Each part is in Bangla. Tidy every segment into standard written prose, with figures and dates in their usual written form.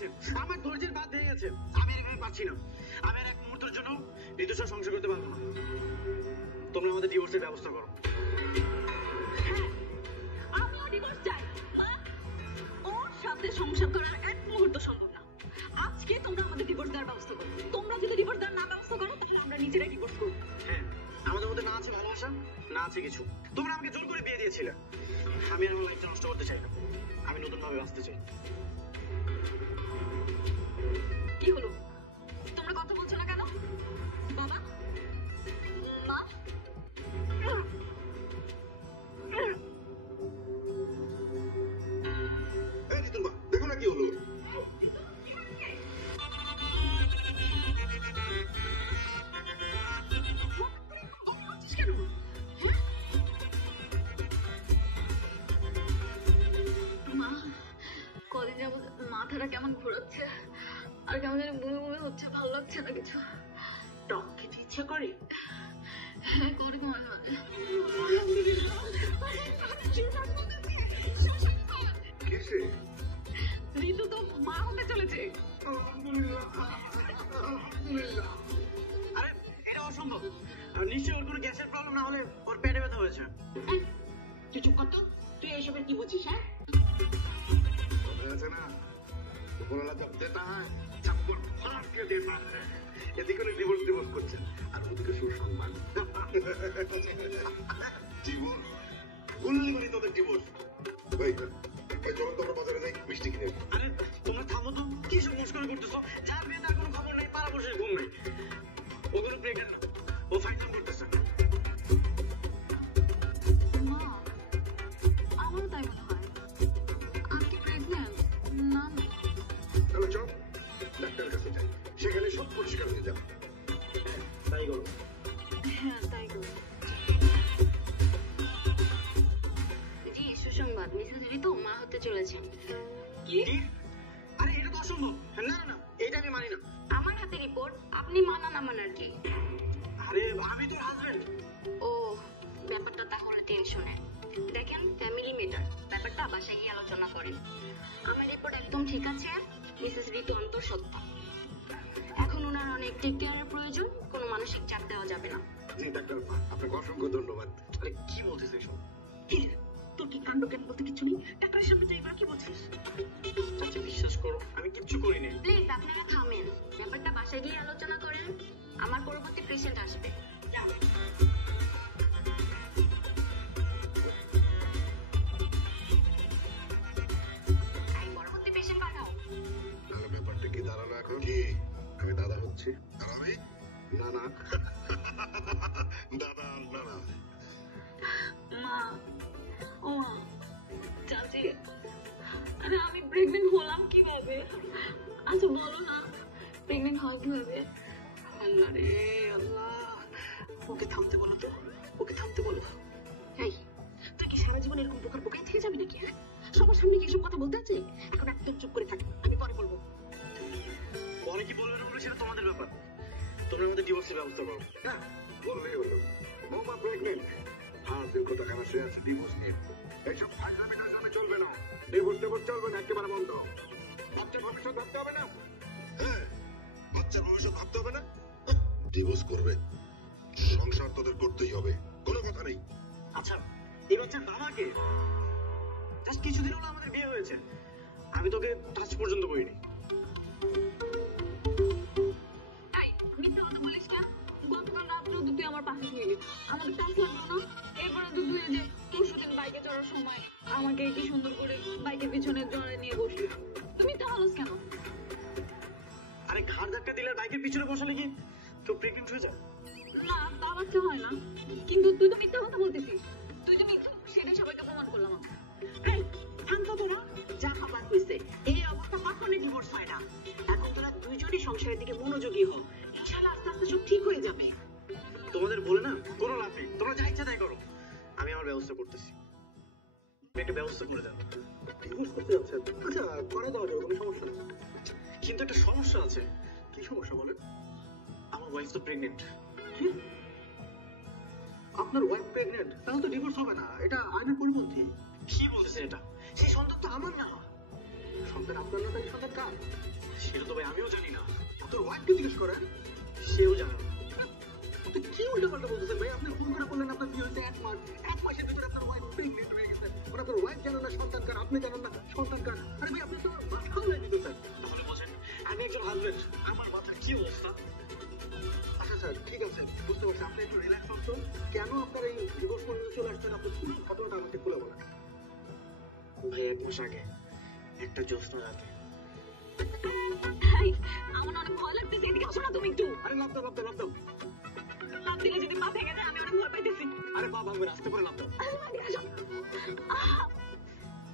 গেছে, আমার ধৈর্যের বাঁধ ভেঙে গেছে। আমি এখানে পাচ্ছি না। আমি আর এক মুহূর্তের জন্য ঋতুর সাথে সংসার করতে পারবো না। তোমরা আমাদের ডিভোর্সের ব্যবস্থা করো। আমিও ডিভোর্স চাই। ওর সাথে সংসার করার এক মুহূর্ত সম্ভব না। আজকে তোমরা আমাদের ডিভোর্স দেওয়ার ব্যবস্থা করো। তোমরা যদি ডিভোর্স দেওয়ার না ব্যবস্থা করো তাহলে আমরা নিজেরাই ডিভোর্স করবো। হ্যাঁ, আমাদের মধ্যে না আছে ভালোবাসা, না আছে কিছু। তোমরা আমাকে জোর করে বিয়ে দিয়েছিলে। আমি আমার লাইফটা নষ্ট করতে চাই না। আমি নতুন ভাবে বাঁচতে চাই। কি হলো, তোমরা কথা বলছো না কেন? বাবা, মা, দেখো না কি হলো। কদিন যাবত মাথাটা কেমন ঘোরাচ্ছে আর কেমন জানি বমি বমি হচ্ছে, ভালো লাগছে না কিছু। টক খেতে ইচ্ছে করে? হ্যাঁ করে তোমার। ঋতু তো মা হতে চলেছে। আরে এটা অসম্ভব। নিশ্চয়ই ওর কোনো গ্যাসের প্রবলেম না হলে ওর পেটে ব্যথা হয়েছে। তুই চুপ কর তো, তুই এইসবের কি বুঝিস? হ্যাঁ এদিকে ডিভোর্স ডিভোর্স করছে আর ওদিকে সুসম্মান। ডিভোর্স বললি মানে তোদের ডিভোর্স। চলো তোমরা বাজারে যাই, মিষ্টি কিনে। আরে তোমরা থামো তো, কি সব মুশকিল করতেছো? যার বিয়ে তার কোনো খবর নেই, পাড়া বসে ঘুমবে। ওগুলো প্রেগনেন্ট না, ও ফাইনাল করতেছে। মা, আমারও তাই মনে হয়। আমি কি প্রেগনেন্ট? না না। তাহলে চল ডাক্তারের কাছে যাই, সেখানে সব পরিষ্কার হয়ে যাবে। তাই করো। হ্যাঁ তাই করো। জি সুসংবাদ, মিসেস ঋতু মা হতে চলেছেন। কি? আরে এটা তো অসম্ভব। না না না, এটা আমি মানি না। আমার হাতে রিপোর্ট, আপনি মানা না মানার কি? আরে আমি তোর হাজবেন্ড। ও ব্যাপারটা তাহলে টেনশনের। দেখেন ফ্যামিলি ম্যাটার, ব্যাপারটা বাসায় গিয়ে আলোচনা করেন। আমার রিপোর্ট একদম ঠিক আছে, মিসেস ঋতু অন্তঃসত্ত্বা। এখন ওনার অনেক টেক কেয়ারের প্রয়োজন, কোনো মানসিক চাপ দেওয়া যাবে না। জি ডাক্তার, আপনাকে অসংখ্য ধন্যবাদ। আরে কি বলছিস এসব? তোর কি কাণ্ড জ্ঞান বলতে কিছু নেই? ডাক্তারের সামনে তুই এবার কি বলছিস? চাচি বিশ্বাস করো, আমি কিচ্ছু করিনি। প্লিজ আপনারা থামেন, ব্যাপারটা বাসায় গিয়ে আলোচনা করেন। আমার পরবর্তী পেশেন্ট আসবে। যান। পরবর্তী পেশেন্ট পাঠাও। তাহলে ব্যাপারটা কি দাঁড়ালো এখন? কি আমি দাদা হচ্ছি? দাঁড়াবি না না দাদা না না। মা, ও মা, চাচি, আরে আমি প্রেগনেন্ট হলাম কিভাবে? আচ্ছা বলো না, প্রেগনেন্ট হয় কিভাবে? আল্লাহ রে আল্লাহ, ওকে থামতে বলো তো, ওকে থামতে বলো। এই তুই কি সারা জীবন এরকম বোকার বোকায় থেকে যাবি নাকি? হ্যাঁ, সবার সামনে কি এসব কথা বলতে আছে? এখন একদম চুপ করে থাক, আমি পরে বলবো। পরে কি বলবে না বলে সেটা তোমাদের ব্যাপার। তোমরা আমাদের ডিভোর্সের ব্যবস্থা করো। হ্যাঁ বললেই হলো, বৌমা প্রেগনেন্ট, আর দীর্ঘতা কেন সে আছে ডিভোর্স নিয়ে। এইসব ফাইজলামি কাজ আমি চলবে না, ডিভোর্স টিভোর্স চলবে না, একেবারে বন্ধ। বাচ্চার ভবিষ্যৎ ভাবতে হবে না? হ্যাঁ, বাচ্চার ভবিষ্যৎ ভাবতে হবে না? ডিভোর্স করবে, সংসার তোদের করতেই হবে, কোনো কথা নেই। আচ্ছা এই বাচ্চার বাবা কে? জাস্ট কিছুদিন হলো আমাদের বিয়ে হয়েছে, আমি তোকে টাচ পর্যন্ত করিনি। এই মিথ্যা কথা বলিস কেন? গতকাল রাত্রেও তুই আমার পাশে শুয়ে আমাদের টাচ লাগলো না? এরপরে তুই যে পরশুদিন বাইকে চড়ার সময় আমাকে কি সুন্দর করে বাইকের পিছনে জড়ায় নিয়ে বসলি। তুমি তা হলোস কেন? আরে ঘাড় ধাক্কা দিলে বাইকের পিছনে বসালে কি কেউ প্রেগনেন্ট হয়ে যায়? না তা বাচ্চা হয় না, কিন্তু তুই তো মিথ্যা কথা বলতেছিস। তুই যে মিথ্যা সেটাই সবাইকে প্রমাণ করলাম। এই শান্ত তোরা, যা খাবার হয়েছে। এই অবস্থা কখনো ডিভোর্স হয় না। এখন তোরা দুইজনই সংসারের দিকে মনোযোগী হও, ইনশাআল্লাহ আস্তে আস্তে সব ঠিক হয়ে যাবে। তোমাদের বলে না কোনো লাভ নেই, তোমরা যা ইচ্ছা তাই করো। আমি আমার ব্যবস্থা করতেছি, একটা ব্যবস্থা করে দেবো। ডিভোর্স করতে যাচ্ছে? আচ্ছা করে দেওয়া যাবে, কোনো সমস্যা নেই। কিন্তু একটা সমস্যা আছে। কি সমস্যা বলেন? আমার ওয়াইফ তো প্রেগনেন্ট। কি? আপনার ওয়াইফ প্রেগনেন্ট? তাহলে তো ডিভোর্স হবে না, এটা আইনের পরিপন্থী। কি বলতেছে এটা? সেই সন্তান তো আমার না। সন্তান আপনার না তাই সন্তান কার? সেটা তো ভাই আমিও জানি না, তোর ওয়াইফকে জিজ্ঞেস করেন। সেও জানে না। তো কি উল্টাপাল্টা বলতেছেন ভাই? আপনি ফোন করে বললেন আপনার বিয়ে হয়েছে 1 মাস, 1 মাসের ভিতরে আপনার ওয়াইফ প্রেগনেন্ট হয়ে গেছে। ওরা আপনার ওয়াইফ জানেন না সন্তান কার, আপনি জানেন না সন্তান কার। আরে ভাই আপনি তো মাথা উড়াই দিতেছেন। তাহলে বলছেন আমি একজন হাজবেন্ড, আমার মাথার কি অবস্থা? আচ্ছা স্যার ঠিক আছে, বুঝতে পারছি। আপনি একটু রিল্যাক্স হন তো। কেন আপনার এই ডিভোর্স পর্যন্ত চলে আসছেন? আপনি পুরো ঘটনাটা আমাকে খুলে বলেন। ভাই 1 মাস আগে একটা জ্যোৎস্না রাতে। আমার অনেক ভয় লাগতেছে, এদিকে আসো না তুমি একটু। আরে লাভ দাও, লাভ দাও, লাভ দাও। লাফ দিলে যদি পা ভেঙে যায়, আমি অনেক ভয় পাইতেছি। আরে পা ভাঙবে না, আস্তে করে লাভ দাও। আসো।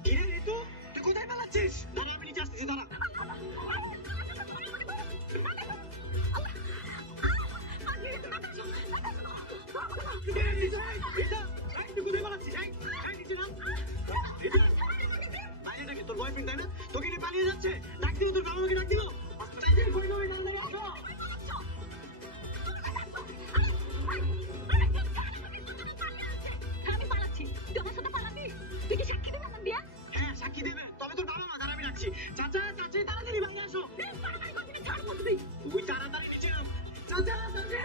কি রে ঋতু, তুই কোথায় পালাচ্ছিস? দাঁড়া, আমি নিচে আসতেছি, দাঁড়া। তোর বয়ফ্রেন্ড তাই না? তোকে নিয়ে পালিয়ে যাচ্ছে। ডাক দিও, তোর বাবা মাকে ডাক দিও। আমি পালাচ্ছি, তুই আমার সাথে পালাবি? তুই কি সাক্ষী দেবে আমার বিয়া? হ্যাঁ, সাক্ষী দেবে। তবে তোর বাবা মা, দাঁড়া আমি ডাকছি। চাচা, চাচি, তাড়াতাড়ি বাইরে আসো। তাড়াতাড়ি করবি, ছাড় বলবি। তুই তাড়াতাড়ি নিচে নাম। চাচা, চাচি।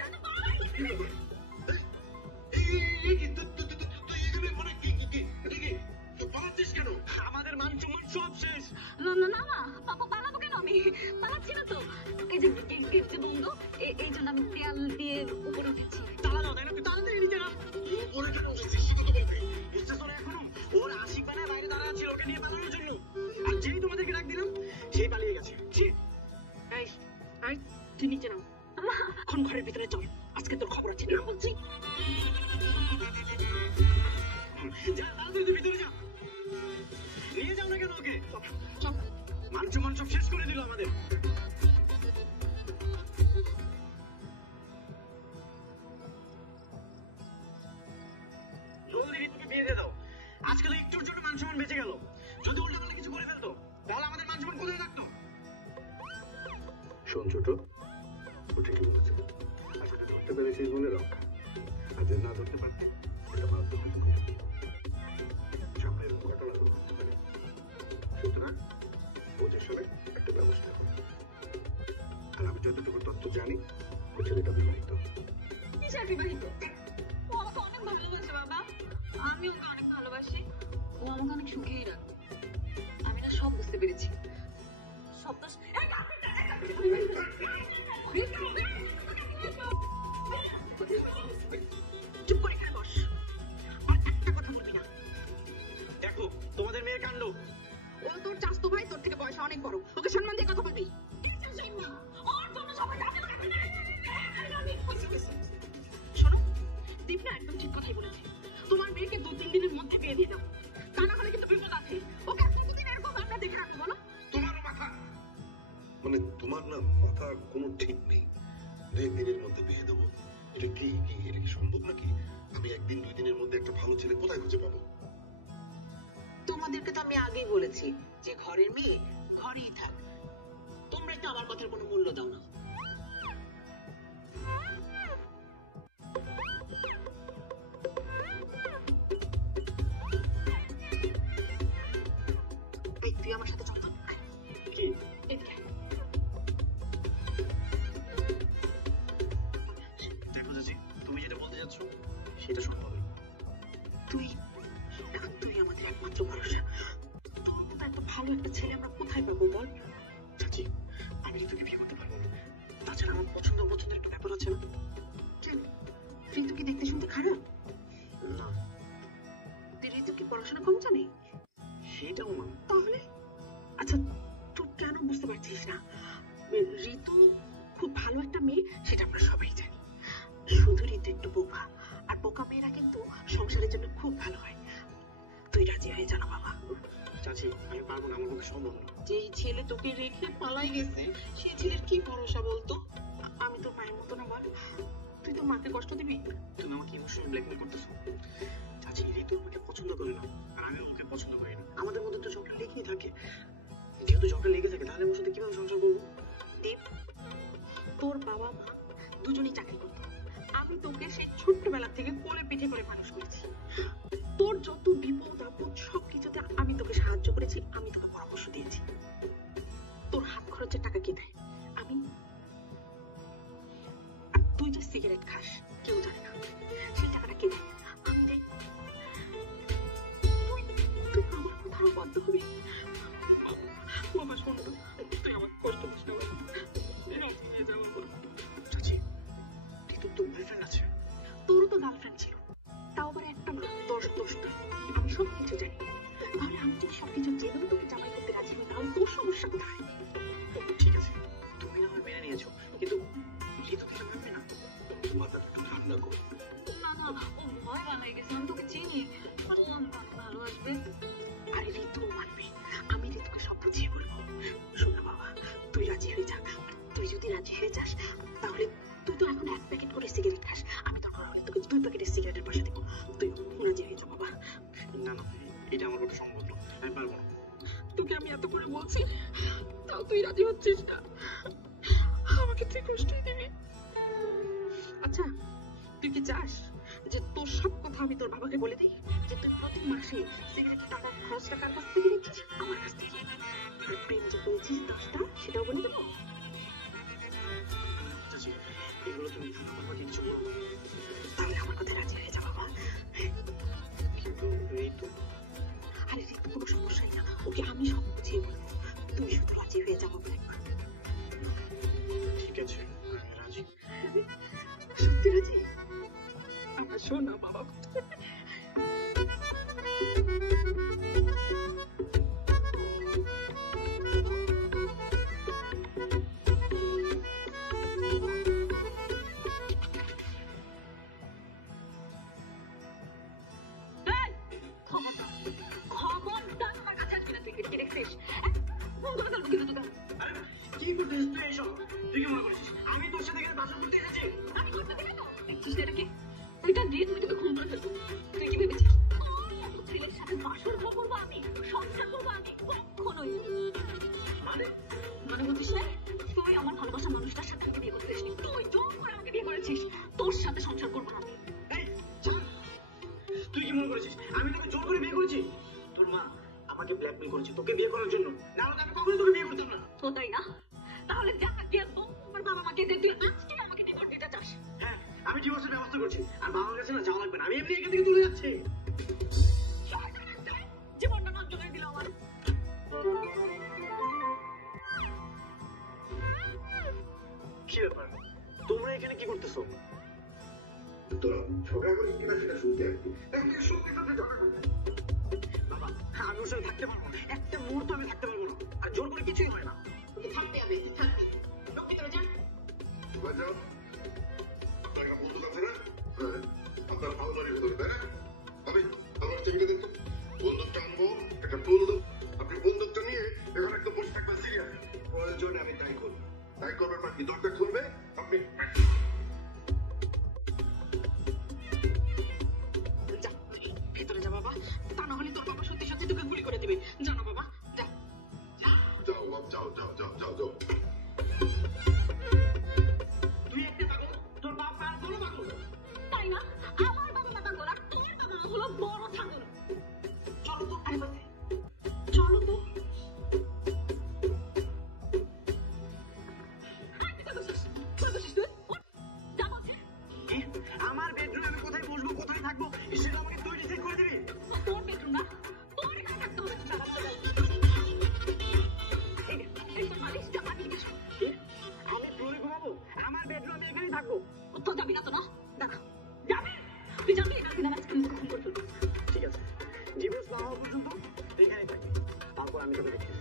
আমাদের মান সম্মান সব শেষ। না না না না, পাপা পালাবো কেন? আমি পালাচ্ছি না তো। এই যে গেট যে বন্ধ, এই জন্য আমি দেয়াল দিয়ে উপরে উঠেছি। তালা দাও, তাই না? তুই তাড়াতাড়ি নিচে নাম। বুঝতেছো না এখনো? ওর আশিক বানায় বাইরে দাঁড়ানো ছিল ওকে নিয়ে পালানোর জন্য। আর যেই তোমাদেরকে ডাক দিলাম, সেই পালিয়ে গেছে। এই, এই, তুই নিচে নাও। এখন ঘরের ভিতরে চল, আজকে তোর খবর আছে। বলছি যা, তাড়াতাড়ি তুই ভিতরে যা। নিয়ে যাও না কেন ওকে? চল। মান সম্মান সব শেষ করে দিল আমাদের। জলদি ঋতুকে বিয়ে দিয়ে দাও। আজকে তো একটুর জন্য মান সম্মান বেঁচে গেল। যদি উল্টাপাল্টা কিছু করে ফেলতো, তাহলে আমাদের মান সম্মান কোথায় থাকতো? শোন ছোট, ও ঠিকই বলেছে। আসলে ধরতে পেরেছিস বলে রক্ষা, আর যে না ধরতে পারতে ওটা মারাত্মক হতো। সামনে এরকম ঘটনা তো ঘটতে পারে। সুতরাং বুঝে শুনে একটা ব্যবস্থা কর। আর আমি যতটুকু তথ্য জানি, ওই ছেলেটা বিবাহিত। কিসের বিবাহিত? ও আমাকে অনেক ভালোবাসে বাবা, আমি ওকে অনেক ভালোবাসি। ও আমাকে অনেক সুখেই রাখে। আমি না সব বুঝতে পেরেছি। সব দোষ চুপ করে এখানে বস, আর একটা কথা বলবি না। দেখো তোমাদের মেয়ের কাণ্ড। ও তোর চাচতো ভাই, তোর থেকে বয়সে অনেক বড়, ওকে সম্মান দিয়ে কথা বলবি। শোনো, দীপ না একদম ঠিক কথাই বলেছে। তোমার মেয়েকে 2-3 দিনের মধ্যে বিয়ে দিয়ে দাও, তা না হলে কিন্তু বিপদ আছে। ওকে আপনি যদি এরকম আমরা দেখে রাখবো, বলো। তোমারও মাথা, মানে তোমার না মাথা কোনো ঠিক নেই। 2 দিনের মধ্যে বিয়ে দেবো? এটা কি এটা কি সম্ভব নাকি? আমি 1 দিন 2 দিনের মধ্যে একটা ভালো ছেলে কোথায় খুঁজে পাবো? তোমাদেরকে তো আমি আগেই বলেছি যে ঘরের মেয়ে ঘরেই থাক। তোমরাই তো আমার কথার কোনো মূল্য দাও না। এই তুই আমার সাথে চল তো। কি? এদিকে আয়। দেখো চাচি, তুমি যেটা বলতে যাচ্ছ সেটা সম্ভব না। তুই আমাদের একমাত্র ভরসা। তোর মতো এত ভালো একটা ছেলে আমরা কোথায় পাবো বল? চাচি, আমি ঋতুকে বিয়ে করতে পারবো না। তাছাড়া আমার পছন্দের একটা ব্যাপার আছে না? কেন, ঋতু কি দেখতে শুনতে খারাপ? না, তুই ঋতু কি পড়াশোনা কম জানে? সেটাও না। তাহলে আচ্ছা, তুই কেন বুঝতে পারছিস না? ঋতু খুব ভালো একটা মেয়ে, সেটা আমরা সবাই জানি। শুধু ঋতু একটু বোকা, আর বোকা মেয়েরা কিন্তু সংসারের জন্য খুব ভালো হয়। তুই রাজি হয়ে জানা বাবা। চাচি, আমি পারবো না, আমার পক্ষে সম্ভব না। যেই ছেলে তোকে রেখে পালাই গেছে, সেই ছেলের কি ভরসা বলতো? আমি তো মায়ের মতো না বল, তুই তো মাকে কষ্ট দিবি? তুমি আমাকে ইমোশনাল ব্ল্যাকমেল করতেছো। চাচি, ঋতু আমাকে পছন্দ করে না, আর আমি ওকে পছন্দ করি না। আমাদের মধ্যে তো ঝগড়া লেগেই থাকে। যেহেতু ঝগড়া লেগে থাকে, তাহলে ওর সাথে কিভাবে সংসার করবো? দীপ, তোর বাবা মা দুজনেই চাকরি করতো। আমি তোকে সেই ছোট্টবেলা থেকে কোলে পিঠে করে মানুষ করেছি। তোর যত বিপদ আপদ সবকিছুতে আমি তোকে সাহায্য করেছি, আমি তোকে পরামর্শ দিয়েছি। খরচের টাকা কে দেয়? আমি। আর তুই যে সিগারেট খাস কেউ জানে না, সেই টাকাটা কে দেয়? আমি দেই। তুই আমার কোথাও বাধ্য হবি? বাবা শোন না, তুই আমার কষ্ট দিস না বাবা, রাজি হয়ে যা বাবা। চাচি ঋতুর তো বয়ফ্রেন্ড আছে। তোরও তো গার্লফ্রেন্ড ছিল, তাও আবার একটা না 10-10টা। আমি সব কিছু জানি। তাহলে আমি যদি সবকিছু জেনেও তোকে জামাই করতে রাজি হই, তাহলে তোর সমস্যা কোথায়? ঠিক আছে তুমি না হয় মেনে নিয়েছো, কিন্তু ঋতু কিছু ভাববে না? মাথাটা একটু ঠান্ডা করো। না না, ও ভয় বানাই গেছে, আমি তোকে চিনি, ও আমাকে ভালোবাসবে। আরে ঋতু মানবে, আমি ঋতুকে সব বুঝিয়ে বলবো। শোন না বাবা, তুই রাজি হয়ে যা। আর তুই যদি রাজি হয়ে যাস তাহলে তুই তো এখন 1 প্যাকেট করে সিগারেট খাস, আমি দরকার হলে তোকে 2 প্যাকেটের সিগারেটের পয়সা দেবো। তুই রাজি হয়ে যা বাবা। না না এটা আমার পক্ষে সম্ভব না, আমি পারবো না। তোকে আমি এত করে বলছি, তাও তুই রাজি হচ্ছিস না। আমাকে তুই কষ্টই দিবি। আচ্ছা তুই কি চাস যে তোর সব কথা আমি তোর বাবাকে বলে দিই, যে তুই প্রতি মাসে সিগারেটের টাকা খরচটা কার কাছ থেকে নিচ্ছিস? আমার কাছ থেকে। আর প্রেম যে পেয়েছিস 10টা, সেটাও বলে দেবো। চাচি এগুলো তুমি ছোট বাবাকে কিছু বলবো? তাহলে আমার কথা রাজি হয়ে যা বাবা। কিন্তু ঋতু। আরে ঋতু কোনো সমস্যাই না, ওকে আমি সব বুঝিয়ে বলবো। তুই শুধু রাজি হয়ে যাবো একবার। ঠিক আছে আমি রাজি। সত্যি রাজি? আমার শোনা বাবা। খবরদার আমার কাছে আসবি না, তুই কি দেখছিস? ফোন করে দেবো কিন্তু তোকে। আরে কি করতেছিস তুই এইসব? তুই কি মনে করছিস আমি তোর সাথে এখানে বাসা করতে এসেছি? আমি করতে দিলে তো দেখছিস এটা কি? ওইটা দিয়ে তুমি কিন্তু খুন করে ফেলবো। তুই কি ভেবেছিস তোর মতো ছেলের সাথে বাসর ঘর করবো আমি, সংসার করবো আমি? কখনোই না। মানে মানে বলছিস না, তুই আমার ভালোবাসার মানুষটার সাথে আমাকে বিয়ে করতে চাসনি, তুই জোর করে আমাকে বিয়ে করেছিস। তোর সাথে সংসার করবো না আমি। এই ছাড়। তুই কি মনে করেছিস আমি তোকে জোর করে বিয়ে করেছি? তোর মা আমাকে ব্ল্যাকমেল করেছে তোকে বিয়ে করার জন্য, না হলে আমি কখনোই তোকে বিয়ে করতাম না। তো তাই না? তাহলে যা গিয়ে বল আমার বাবা মাকে যে তুই আজকে আমাকে ডিভোর্স দিতে চাস। হ্যাঁ আমি ডিভোর্সের ব্যবস্থা করছি, আর বাবার কাছে না যাওয়া লাগবে না, আমি এমনি এখান থেকে চলে যাচ্ছি। জীবনটা নষ্ট করে দিল আমার। কি ব্যাপার তোমরা এখানে কি করতেছো? তোরা ঝগড়া করিস কিনা সেটা শুনতে আসবি। একদিন সত্যি সত্যি ঝগড়া করবি। বাবা আমি ওর সাথে থাকতে পারবো না, একটা মুহূর্ত আমি থাকতে পারবো না, আর জোর করে কিছুই হয় না। থাকতে হবে, থাকবি। লোক ভিতরে যা। এবার যাও। আপনার একটা বন্দুক আছে না? হ্যাঁ। আপনার আলমারির ভেতরে, তাই না? আমার টেবিলে দেখুন। বন্দুকটা আনবো, একটা বন্দুক। আপনি বন্দুকটা নিয়ে এখানে একদম বসে থাকবেন সিরিয়াস। প্রয়োজনে আমি তাই করবো। তাই করবেন না কি? দরজা খুলবে, আপনি যা ভিতরে যা বাবা, তা না হলে তোর বাবা সত্যি সত্যি তোকে গুলি করে দিবে। জানো বাবা, যা। যাও বাপ, যাও যাও যাও যাও যাও। তুই একটা পাগল, তোর বাপ আর বড় পাগল। তাই না? আমার বাবা মা পাগল আর তোর বাবা মা হলো বড় ছাগল। চলো তো, আরে বাবা, চলো তো। আমার বেডরুমে আমি কোথায় বসবো কোথায় থাকবো সেটা আমাকে তুই ডিসাইড করে দিবি? তোর বেডরুম না, তোর এখানে থাকতে হবে। এই তোর মালিশটা আমি দিবি। আমি ফ্লোরে ঘুমাবো, আমার বেডরুম আমি এখানেই থাকবো। তো যাবি না তো না? দাঁড়া, যাবি? তুই যাবি না? কিনা আজকে আমি তোকে খুন করে ফেলবো। ঠিক আছে ডিভোর্স না হওয়া পর্যন্ত এখানেই থাকবি, তারপর আমি তোকে দেখছি।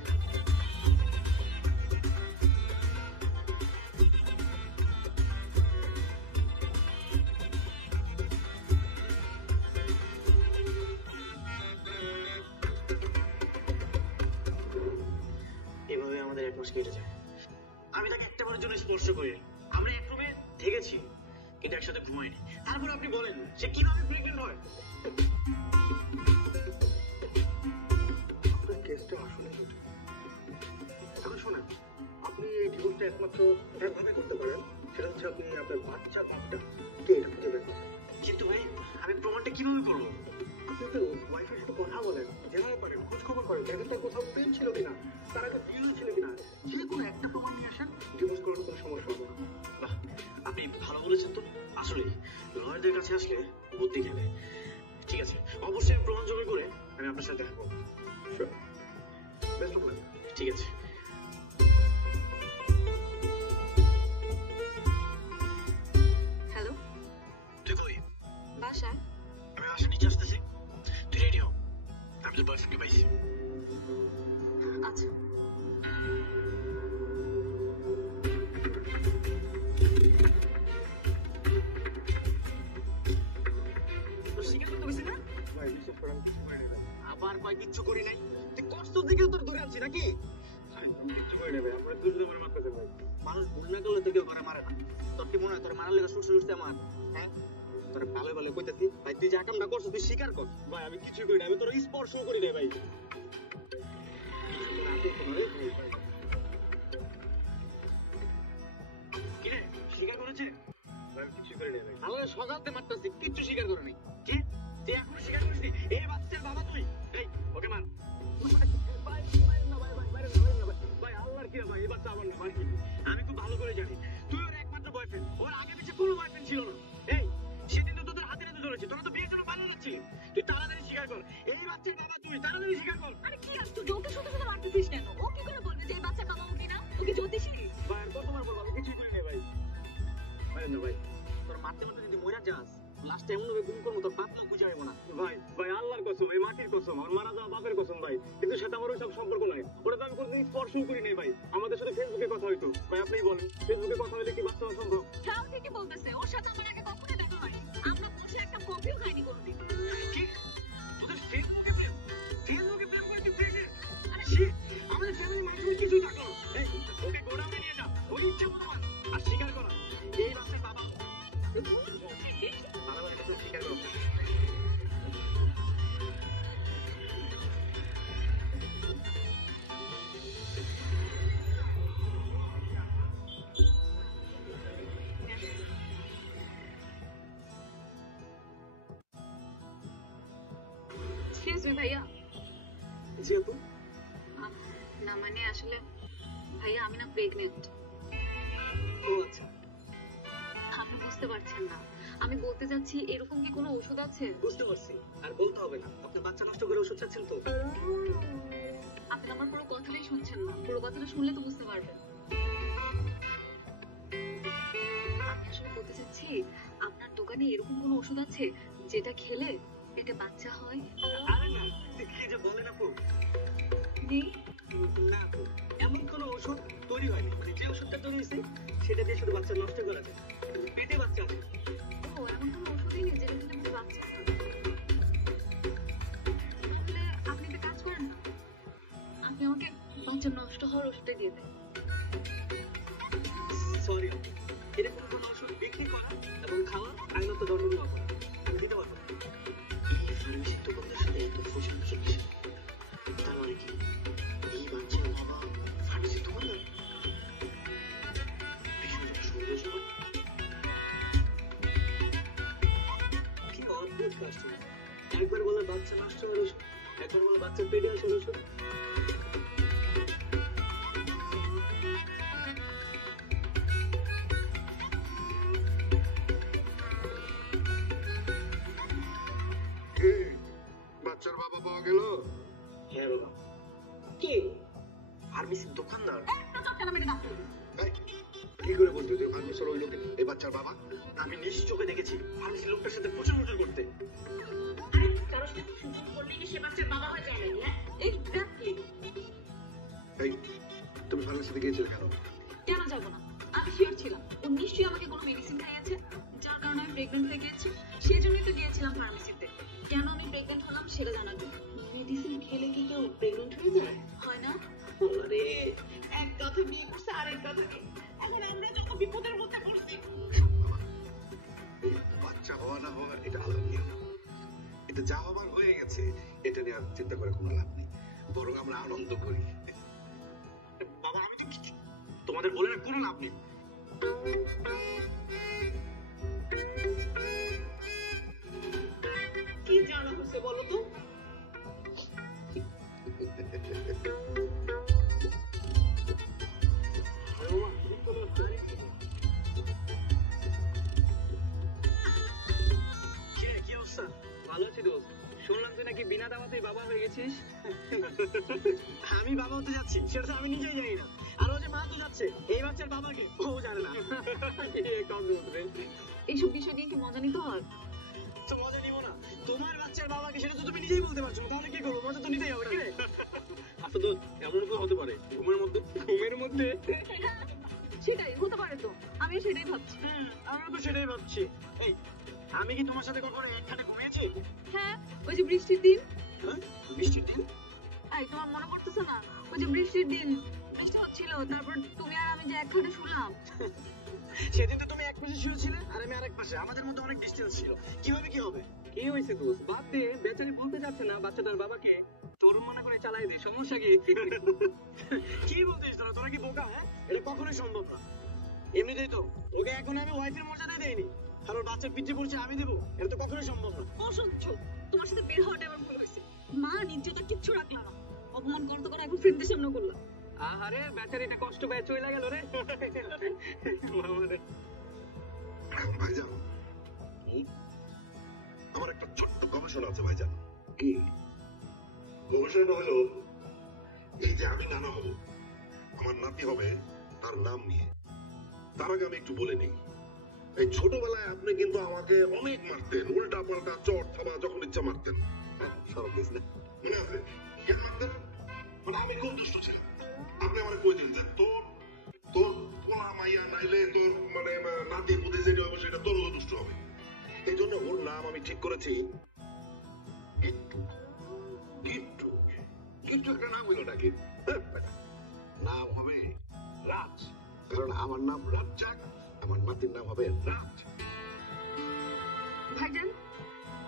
এভাবে আমাদের 1 মাস কেটে যায়। আমি তাকে একটাবারের জন্য স্পর্শ করি, আমরা এক রুমে থেকেছি কিন্তু একসাথে ঘুমাইনি। তারপর আপনি বলেন সে কিভাবে প্রেগনেন্ট হয়? আপনার কেসটা আসলে জটিল। এখন শোনেন, আপনি এই ডিভোর্সটা একমাত্র একভাবে করতে পারেন, সেটা হচ্ছে আপনি আপনার বাচ্চার বাপটা কে এটা খুঁজে বের করুন। কিন্তু ভাই আমি প্রমাণটা কিভাবে করবো? আপনি তো ওয়াইফের সাথে কথা বলেন, যেভাবে পারেন খোঁজ খবর করেন, দেখেন তার কোথাও প্রেম ছিল কিনা, তার আগে বিয়ে হয়েছিল কিনা, যে কোনো একটা প্রমাণ নিয়ে আসেন, ডিভোর্স করার কোনো সমস্যা হবে না। বাহ, আপনি ভালো বলেছেন তো। আসলে লয়ারদের কাছে আসলে বুদ্ধি খেলে। ঠিক আছে, অবশ্যই আমি প্রমাণ জোগাড় করে আমি আপনার সাথে দেখা করবো। Best of luck. ঠিক আছে। হ্যালো, তুই কই? বাসায়। আমি আসে নিচে আসতেছি, তুই রেডি হ। আমি তোর বয়ফ্রেন্ডকে পাইছি। আচ্ছা। তোর স্বীকার করতে গেছি না? ভাই বিশ্বাস করেন কিছু করে নেবেন। আবার কয় কিচ্ছু করি নাই। তুই কষ্ট থেকে তোর দূরে আনছি নাকি? কিছু করে নেবে আপনার দুটো আমার মারতেছে ভাই। মানুষ ভুল না করলে তো কেউ ঘরে মারে না। তোর কি মনে হয় তোর মারার লেগে সুরসুর উঠছে আমার? হ্যাঁ, তোর ভালো ভালো কইতেছি ভাই, তুই যে কামটা করছিস তুই স্বীকার কর। ভাই আমি কিছুই করি না, আমি তোর স্পর্শ করি না ভাই। কি রে, স্বীকার করেছে? ভাই আমি কিছুই করি না ভাই। আমাদের সকালতে মারতেছি, কিচ্ছু স্বীকার করে নাই। কি তুই এখনো স্বীকার করিস নি? এই বাচ্চার বাবা তুই? এই ওকে মান। ভাই আল্লাহর কি ভাই, এই বাচ্চা আমার না ভাই। আমি খুব ভালো করে জানি তুই ওর একমাত্র বয়ফ্রেন্ড, ওর আগে পিছে কোনো বয়ফ্রেন্ড ছিল না। এই সেদিন তো তোদের হাতে নাতে ধরেছে, তোরা তো বিয়ের জন্য পালিয়ে যাচ্ছিলি। তুই তাড়াতাড়ি স্বীকার কর, এই বাচ্চার বাবা তুই, তাড়াতাড়ি স্বীকার কর। আরে কি আর তুই ওকে শুধু শুধু মারতেছিস কেন? ও কি করে বলবে যে এই বাচ্চার বাবা ও কিনা? ওকে জ্যোতিষী? ভাই আর কতবার বলবো, আমি কিছুই করি না ভাই। ভাই না ভাই। তোর মারতে মারতে যদি মরে যাস, লাস্টে এমন ভাবে গুম করবো তোর পাতলা খুঁজে পাবো না। ভাই ভাই আল্লাহর কসম, এই মাটির কসম, আমার মারা যাওয়া বাপের কসম ভাই, কিন্তু সেটা আমার ওইসব সম্পর্ক নাই। ওটা তো আমি কোনোদিন স্পর্শও করি নাই ভাই। আমাদের সাথে ফেসবুকে কথা হইতো ভাই, আপনিই বলেন ফেসবুকে কথা হলে কি বাচ্চা হওয়া সম্ভব? তাও ঠিকই বলতেছে, ওর সাথে আমার আগে কখনো দেখা হয়নি। আমরা বসে একটা কফিও খাইনি কোনোদিন। কি তোদের ফেসবুকে প্রেম? ফেসবুকে প্রেম করে তুই প্রেগনেন্ট? আরে shit, আমাদের ফ্যামিলির মানুষজন কিছুই থাকলো না। এই ওকে গোডাউনে নিয়ে যা, ওই ইচ্ছা মতো মার। আর স্বীকার করা এই বাচ্চার বাবা। ভালো ভালো তো স্বীকার করো। এক্সকিউজ মি ভাইয়া। জি আপু। না মানে আসলে ভাইয়া আমি না প্রেগনেন্ট। ও আচ্ছা, আপনি বুঝতে পারছেন না। আমি বলতে চাচ্ছি এরকম কি কোনো ওষুধ আছে? বুঝতে পারছি, আর বলতে হবে না। আপনি বাচ্চা নষ্ট করে ওষুধ চাচ্ছেন তো? আপনি আমার পুরো কথাটাই শুনছেন না। পুরো কথাটা শুনলে তো বুঝতে পারবেন। আমি আসলে বলতে চাচ্ছি আপনার দোকানে এরকম কোনো ওষুধ আছে যেটা খেলে পেটে বাচ্চা হয়? আরে না, কি যে বলেন আপু। নেই? না আপু, এমন কোনো ওষুধ তৈরি হয়নি। যে ওষুধটা তৈরি হয়েছে সেটা দিয়ে শুধু বাচ্চা নষ্ট করা যায়, পেটে বাচ্চা হয়। ও এমন কোনো ওষুধই নেই যেটা খেলে পেটে বাচ্চা হয়? তাহলে আপনি একটা কাজ করেন না, আপনি আমাকে বাচ্চা নষ্ট হওয়ার ওষুধটা দিয়ে দেন। সরি আপু, এরকম কোনো ওষুধ বিক্রি করা এবং খাওয়া আইনত দণ্ডনীয় অপরাধ। আমি দিতে পারবো না। এই ফার্মেসির দোকানদার সাথে এত ফুসন চলছে, তার মানে কি এই বাচ্চার বাবা ফার্মেসির দোকানদার? ভীষণ সন্দেহ সবার। কি অদ্ভুত কাস্টমার, একবার বলে বাচ্চা নষ্ট হওয়ার ওষুধ, একবার বলে বাচ্চার পেটে আসার ওষুধ। কি বাচ্চার বাবা পাওয়া গেল? হ্যাঁ বাবা। কে? ফার্মেসির দোকানদার। এই, কি করে বলছো যে ফার্মেসির ওই লোক এই বাচ্চার বাবা? আমি নিজ চোখে দেখেছি ফার্মেসির লোকটার সাথে প্রচুর মজা করতে। এই তুমি ফার্মেসিতে গিয়েছিলে কেন? কেন যাবো না? আমি শিওর ছিলাম ও নিশ্চয়ই আমাকে কোনো মেডিসিন খাইয়েছে, যার কারণে আমি প্রেগনেন্ট হয়ে গেছি। সেই জন্যই তো গিয়েছিলাম ফার্মেসিতে। কেন আমি প্রেগনেন্ট হলাম সেটা জানার জন্য। মেডিসিন খেলে কি কেউ প্রেগনেন্ট হয়ে যায়? হয় না? আরে এক কথা বিয়ে করছে আরেক কথা নেই, এখন আমরা যত বিপদের মধ্যে পড়ছি। এই বাচ্চা হওয়া না হওয়া এটা আলাদা নিয়ে না, এটা যা হবার হয়ে গেছে, এটা নিয়ে আর চিন্তা করে কোনো লাভ নেই, বরং আমরা আনন্দ করি। বাবা আমি তো তোমাদের বলে না কোনো লাভ নেই। কি জ্বালা হচ্ছে বলো তো? কি অবস্থা? ভালো আছি দোস্ত। শুনলাম তুই নাকি বিনা দাওয়াতেই বাবা হয়ে গেছিস। আমি বাবা হতে যাচ্ছি সেটা তো আমি নিজেই জানি না, আর ও যে মা তো যাচ্ছে এই বাচ্চার বাবাকে ও জানে না। এইসব বিষয় নিয়ে কি মজা নিতে হয়? তো মজা নিব না? তোমার বাচ্চার বাবাকে সেটা তো তুমি নিজেই বলতে পারছো না, তাহলে কি করবো? মজা তো নিতেই হবে। আচ্ছা তো এমন তো হতে পারে ঘুমের মধ্যে সেটাই হতে পারে তো, আমি সেটাই ভাবছি। আমিও তো সেটাই ভাবছি। এই আমি কি তোমার সাথে কখনো একখানে ঘুমিয়েছি? হ্যাঁ, ওই যে বৃষ্টির দিন। হ্যাঁ, বৃষ্টির দিন? এই তোমার মনে পড়তেছে না? ওই যে বৃষ্টির দিন বৃষ্টি হচ্ছিল, তারপর তুমি আর আমি যে একখানে শুলাম। সেদিন তো তুমি এক পাশে শুয়েছিলে আর আমি আরেক পাশে, আমাদের মধ্যে অনেক ডিস্টেন্স ছিল। কিভাবে কি হবে? কি হয়েছে দোস্ত? বাদ দে, বেচারি বলতে যাচ্ছে না বাচ্চাটার বাবাকে, তোর মনে করে চালাই দে, সমস্যা কি? কি বলছিস তোরা? তোরা কি বোকা? হ্যাঁ, এটা কখনোই সম্ভব না। এমনিতেই তো ওকে এখন আমি ওয়াইফের মর্যাদা দেইনি, আর ওর বাচ্চার পিঠে পড়ছে আমি দেবো, এটা তো কখনোই সম্ভব না। অসহ্য, তোমার সাথে বের হওয়াটা এবার ভুল হয়েছে। মা নির্যাতন কিচ্ছু রাখলো না, অপমান করতে করে এখন ফ্রেন্ডদের সামনে করলো। আহারে বেচারিটা কষ্ট পেয়ে চলে গেল রে। ভাইজান, আমার একটা ছোট্ট গবেষণা আছে ভাইজান। কি গবেষণা? হলো এই যে আমি নানা হব, আমার নাতি হবে তার নাম নিয়ে। তার আগে আমি একটু বলে নেই, এই ছোটবেলায় আপনি কিন্তু আমাকে অনেক মারতেন, উল্টা পাল্টা চট থাবা যখন ইচ্ছা মারতেন। সরব দিস না, মনে আছে? কেন মারতেন? মানে আমি খুব দুষ্ট ছিলাম। আপনি আমার কই দিন যে তোর তোর পোলা মাইয়া নাইলে তোর মানে নাতির প্রতি যেটা হবে সেটা তোর দুষ্ট হবে। এই জন্য ওর নাম আমি ঠিক করেছি গিট্টু। গিট্টু গিট্টু একটা নাম হইল নাকি? নাম হবে রাজ, কারণ আমার নাম রাজ্জাক, আমার নাতির নাম হবে রাজ। ভাইজান,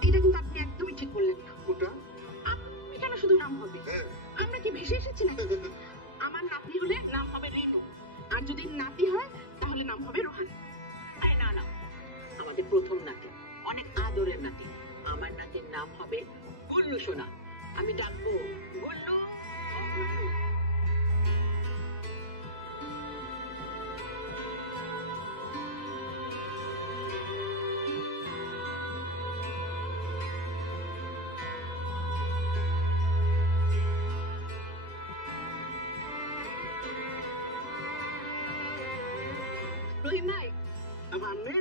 এটা কিন্তু আপনি একদমই ঠিক বললেন না। ওটা আপনি কেন শুধু নাম হবে? আমরা কি ভেসে এসেছি না? আমার নাতি হলে নাম হবে রিনু, আর যদি নাতি হয় তাহলে নাম হবে রোহান। আরে না না, আমাদের প্রথম নাতি, অনেক আদরের নাতি। আমার নাতির নাম হবে গুল্লু সোনা। আমি ডাকবো গুল্লু, ও গুল্লু। রহিম ভাই, আমি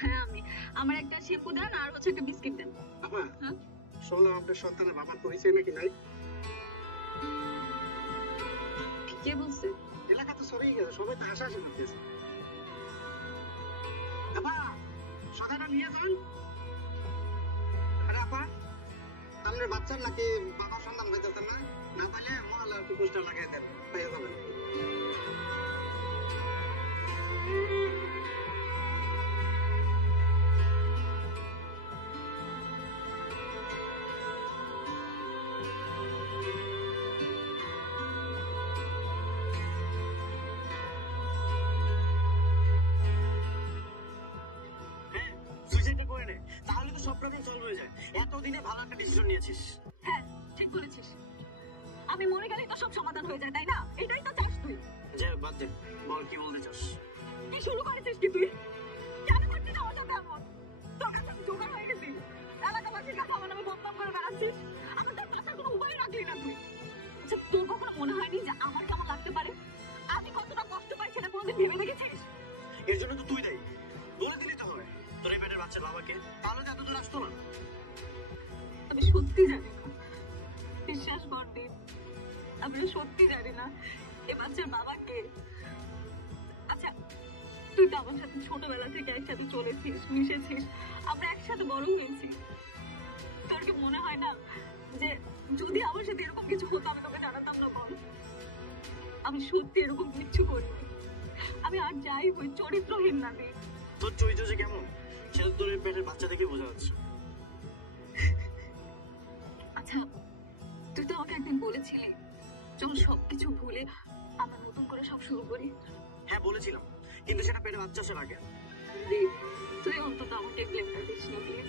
হ্যাঁ আমি, আমার একটা শ্যাম্পু দেন আর হচ্ছে একটা বিস্কিট দেন। আপা হ্যাঁ? শুনলাম আপনার সন্তানের বাবার পরিচয় নাকি নাই? কে বলছে? এলাকা তো সরেই গেছে, সবাই তো হাসাহাসি করতেছে। আপা সদাটা নিয়ে যান। আরে আপা, আপনার বাচ্চার নাকি বাবার সন্তান পেতেছেন না? না পাইলে মহল্লা একটু পোস্টার লাগিয়ে দেন, পেয়ে যাবেন। সুইসাইডটা করে নে, তাহলে তো সব প্রবলেম সলভ হয়ে যায়। এতদিনে ভালো একটা ডিসিশন নিয়েছিস। হ্যাঁ, ঠিক বলেছিস। আমি মরে গেলেই তো সব সমাধান হয়ে যায়, তাই না? এটাই তো চাস তুই। যে বাদ দে, বল কি বলতে চাস? কি শুরু করেছিস কি তুই? কেন করছিস আমার সাথে এমন? তোর কাছে আমি জোগাড় হয়ে গেছি, এলাকাবাসীর কাছে আমার নামে বদনাম করে বেড়াচ্ছিস। আমার তোর বাঁচার কোনো উপায় রাখলি না তুই। আচ্ছা, তোর কখনো মনে হয়নি যে আমার কেমন লাগতে পারে? আমি কতটা কষ্ট পাই সেটা কোনোদিন ভেবে দেখেছিস? এর জন্য তো তুই দেয়, বলে দিলি তো হবে তোর এই পেটের বাচ্চার বাবাকে, তাহলে তো এতদূর আসতো না। আমি সত্যি জানি না, বিশ্বাস কর দিন, আমি সত্যি জানি না এ বাচ্চার বাবা কে। আচ্ছা, তুই তো আমার সাথে ছোটবেলা থেকে একসাথে চলেছিস, মিশেছিস, আমরা একসাথে বড় হয়েছি। তোর কি মনে হয় না যে যদি আমার সাথে এরকম কিছু হতো আমি তোকে জানাতাম না? বল, আমি সত্যি এরকম কিচ্ছু করিনি। আমি আর যাই হই চরিত্রহীন না দিন। তোর চরিত্র যে কেমন সেটা তোর এই পেটের বাচ্চা দেখে বোঝা যাচ্ছে। আচ্ছা, তুই তো আমাকে একদিন বলেছিলি চল সবকিছু ভুলে আমরা নতুন করে সব শুরু করি। হ্যাঁ বলেছিলাম, কিন্তু সেটা পেটে বাচ্চা আসার আগে। তুই অন্তত আমাকে ব্লেমটা দিস না প্লিজ।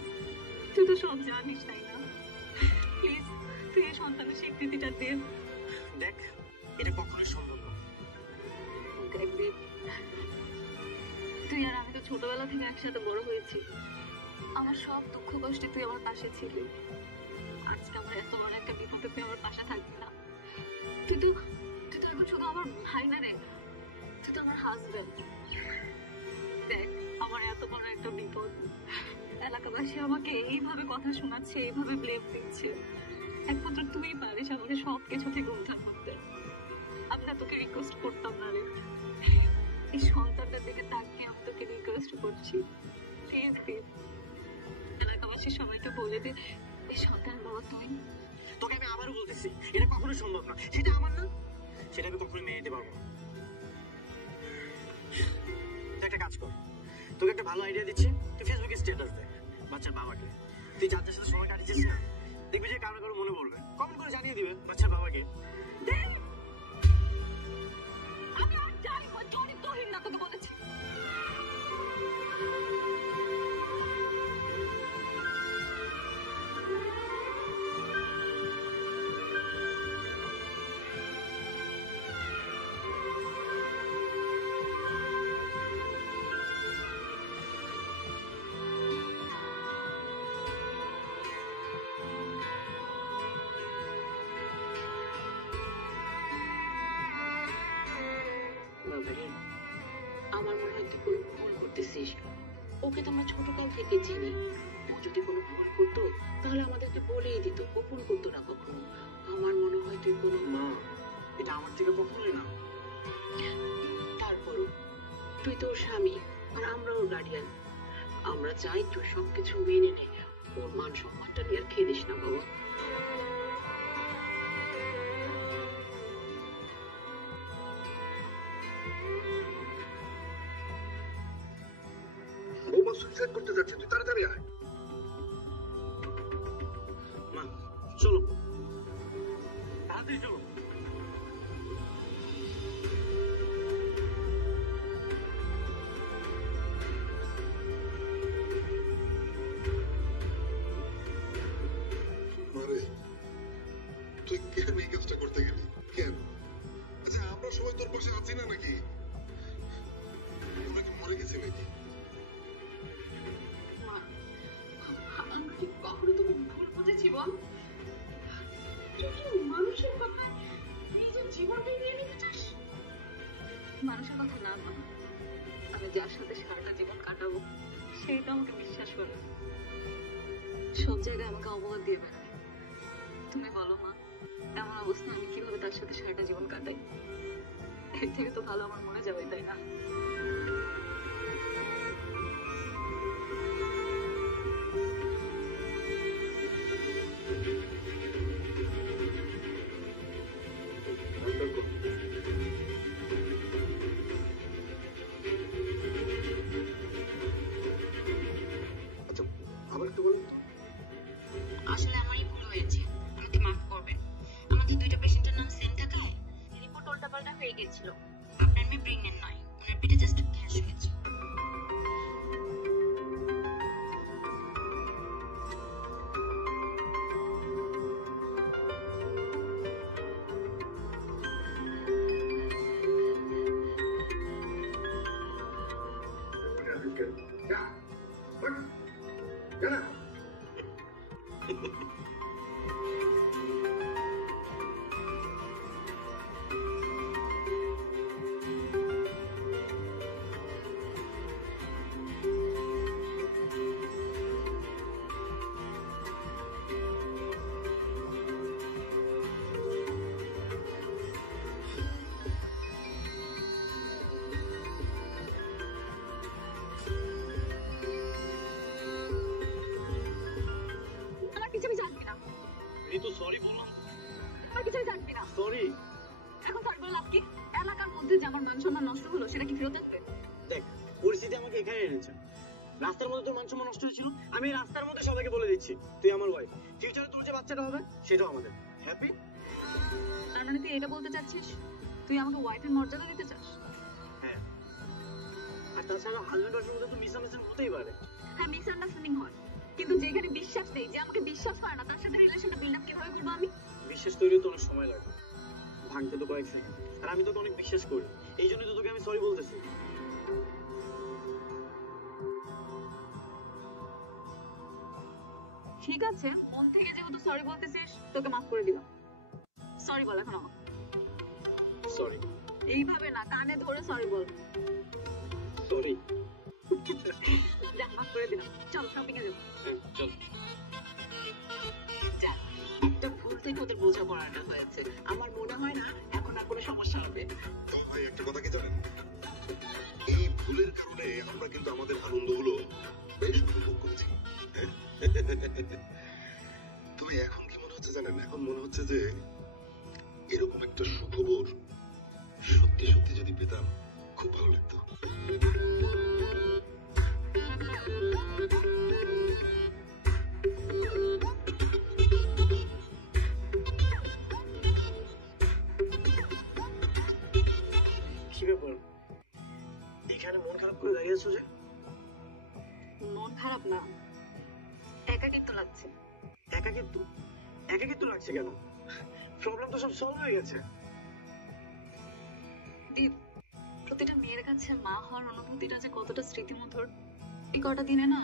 তুই তো সব জানিস তাই না? প্লিজ তুই এই সন্তানের স্বীকৃতিটা দে। দেখ, এটা কখনোই সম্ভব না। দেখ দেব, তুই আর আমি তো ছোটবেলা থেকে একসাথে বড় হয়েছি। আমার সব দুঃখ কষ্টে তুই আমার পাশে ছিলি। আজকে আমার এত বড় একটা বিপদে তুই আমার পাশে থাকবি না। তুই তো এখন শুধু আমার ভাই না রে, তুই তো আমার হাজবেন্ড। দেখ, আমার এত বড় একটা বিপদ, এলাকাবাসী আমাকে এইভাবে কথা শোনাচ্ছে, এইভাবে ব্লেম দিচ্ছে। একমাত্র তুই পারিস আমাকে সবকিছু থেকে উদ্ধার করতে। আমি না তোকে রিকোয়েস্ট করতাম না রে, এই সন্তানটার দিকে তাকিয়ে আমি তোকে রিকোয়েস্ট করছি, প্লিজ প্লিজ এলাকাবাসী সবাইকে বলে দে এই সন্তান বাবা তুই। তোকে আমি আবারও বলতেছি, এটা কখনোই সম্ভব না। সেটা আমার না, সেটা আমি কখনোই মেনে নিতে পারবো না। তুই একটা কাজ কর, তোকে একটা ভালো আইডিয়া দিচ্ছি। তুই ফেসবুকে স্ট্যাটাস দে বাচ্চার বাবাকে। তুই যাদের সাথে সময় কাটিয়েছিস না, দেখবি যে কারো কারো মনে পড়বে, কমেন্ট করে জানিয়ে দিবে বাচ্চার বাবাকে। আমি আর যাই হচ্ছে অনেক তোহিন না তোকে বলেছি। বাবারে, আমার মনে হয় তুই কোনো ভুল করতেছিস। ওকে তো আমরা ছোটকাল থেকে চিনি। ও যদি কোনো ভুল করতো তাহলে আমাদেরকে বলেই দিত, গোপন করতো না কখনো। আমার মনে হয় তুই কোনো মা, এটা আমার থেকে কখনোই না। তারপরও তুই তোর স্বামী আর আমরা ওর গার্ডিয়ান। আমরা চাই তুই সবকিছু মেনে নে। ওর মান সম্মানটা নিয়ে আর খেদিস না বাবা। বৌমা সুইসাইড করতে যাচ্ছে, তুই তাড়াতাড়ি আয়। মা চলো, তাড়াতাড়ি চলো। মারে, তুই কেন এই কাজটা করতে গেলি? কেন? আচ্ছা, আমরা সবাই তোর পাশে আছি না নাকি? ওরা কি মরে গেছে নাকি? মা, আমি কি কখনো তোকে ভুল বুঝেছি বল? তুই কি মানুষের কথা নিজের জীবনটাই নিয়ে নিতে চাস? মানুষের কথা না মা, আমি যার সাথে সারাটা জীবন কাটাবো সেইটা আমাকে বিশ্বাস করে। সব জায়গায় আমাকে অপবাদ দিয়ে বেড়ায়। তুমি বলো মা, এমন অবস্থা আমি কিভাবে তার সাথে সারাটা জীবন কাটাই? এর থেকে তো ভালো আমার মনে যাবে, তাই না? আচ্ছা, আবার একটু বলুন তো। আসলে আমারই ভুল হয়েছে, আমাকে মাফ করবেন। আমাদের দুইটা পেশেন্টের নাম সেম থাকায় রিপোর্ট উল্টাপাল্টা হয়ে গেছিল। আপনার মেয়ে প্রেগনেন্ট নয়, ওনার পেটে জাস্ট গ্যাস হয়েছে। যা, ওঠ, যা না। আমার কিছু আমি জানবি না, ঋতু সরি বললাম। আমার কিছু আমি জানবি না। সরি। এখন তার বলে লাভ কি? এলাকার মধ্যে যে আমার মান সম্মান নষ্ট হলো সেটা কি ফেরত আসবে? দেখ, পরিস্থিতি আমাকে এখানে এনেছে। রাস্তার মধ্যে তোর মান সম্মান নষ্ট হয়েছিল, আমি এই রাস্তার মধ্যে সবাইকে বলে দিচ্ছি তুই আমার ওয়াইফ। ফিউচারে তোর যে বাচ্চাটা হবে সেটাও আমাদের। হ্যাপি? তার মানে তুই এটা বলতে চাচ্ছিস তুই আমাকে ওয়াইফের মর্যাদা দিতে চাস? হ্যাঁ। আর তাছাড়া হাজবেন্ড ওয়াইফের মধ্যে তো মিসআন্ডারস্ট্যান্ডিং হতেই পারে। হ্যাঁ, মিসআন্ডারস্ট্যান্ডিং হয়, কিন্তু যেখানে বিশ্বাস নেই, যে আমাকে বিশ্বাস করে না, তার সাথে রিলেশনটা বিল্ড আপ কিভাবে করবো আমি? বিশ্বাস তৈরি হতে অনেক সময় লাগে, ভাঙতে তো কয়েক সেকেন্ড। আর আমি তোকে অনেক বিশ্বাস করি, এই জন্যই তো তোকে আমি সরি বলতেছি। ঠিক আছে, মন থেকে যেহেতু সরি বলতেছিস, তোকে মাফ করে দিলাম। সরি বল এখন আমাকে। সরি। এইভাবে না, কানে ধরে সরি বল। সরি। যা, মাফ করে দিলাম। চল শপিং এ যাবো। চল। যাক, একটা ভুল থেকে ওদের বোঝাপড়াটা হয়েছে। আমার মনে হয় না এখন আর কোনো সমস্যা হবে। তবে ভাই একটা কথা কি জানেন, এই ভুলের কারণে আমরা কিন্তু আমাদের আনন্দগুলো বেশ উপভোগ করেছি। হ্যাঁ? তবে এখন কি মনে হচ্ছে জানেন, এখন মনে হচ্ছে যে এরকম একটা সুখবর সত্যি সত্যি যদি পেতাম খুব ভালো লাগতো। কি ব্যাপার, এখানে মন খারাপ করে দাঁড়িয়ে আছো যে? মন খারাপ না, একাকিত্ব লাগছে। একাকিত্ব? একাকিত্ব লাগছে কেন? প্রবলেম তো সব সলভ হয়ে গেছে। দীপ, প্রতিটা মেয়ের কাছে মা হওয়ার অনুভূতিটা যে কতটা স্মৃতিমধুর, এই কটা দিনে না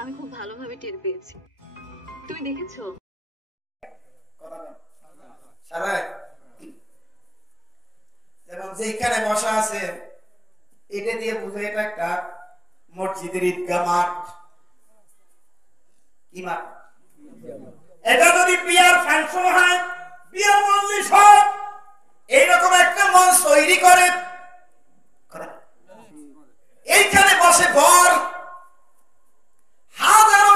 আমি খুব ভালোভাবে টের পেয়েছি। তুমি দেখেছো? যেমন যেখানে বসা আছে এটা দিয়ে বুঝে এটা একটা মসজিদের ঈদগাহ মাঠ। কি মাঠ? এটা যদি বিয়ার ফাংশন হয়, বিয়ার মজলিস হয়, এইরকম একটা মঞ্চ তৈরি করে এইখানে বসে বর, হাজারো